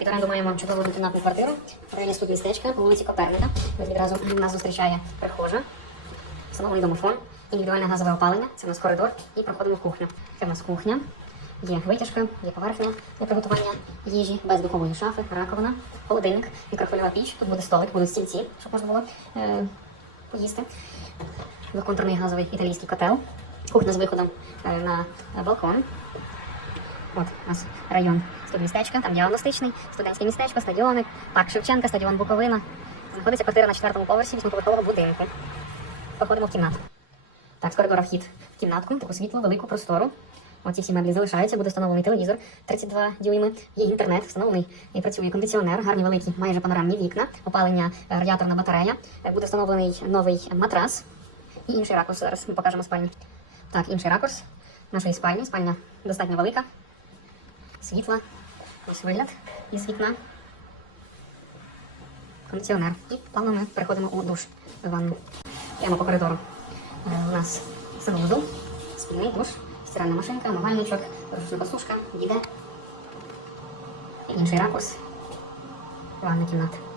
під оренду маємо чудову двокімнатну квартиру в районі студмістечка по вулиці Коперника. Тут відразу нас зустрічає прихожа, встановлений домофон, індивідуальне газове опалення. Це у нас коридор і проходимо в кухню. Це у нас кухня. Є витяжка, є поверхня для приготування їжі, без духової шафи, раковина, холодильник, мікрохвильова піч. Тут буде столик, будуть стільці, щоб можна було е, поїсти. Двоконтурний газовий італійський котел. Кухня з виходом е, на балкон. От у нас район студмістечка, там діагностичний, студентське містечко, стадіони, парк Шевченка, стадіон Буковина. Знаходиться квартира на четвертому поверсі вісьмиповерхового будинку. Проходимо в кімнату. Так, з коридора вхід в кімнатку, таку світлу, велику простору. Оці всі меблі залишаються, буде встановлений телевізор 32 дюйми, є інтернет, встановлений і працює кондиціонер, гарні великі, майже панорамні вікна, опалення е, радіаторна батарея, Е, буде встановлений новий матрас і інший ракурс. Зараз ми покажемо спальню. Так, інший ракурс нашої спальні. Спальня достатньо велика, світла, ось вигляд із вікна. Кондиціонер. І плавно ми переходимо у душ в ванну. Прямо по коридору. Е, У нас санвузол, спільний душ, стиральна машинка, умивальничок, рушна посушка. І інший ракурс. Ванна кімната.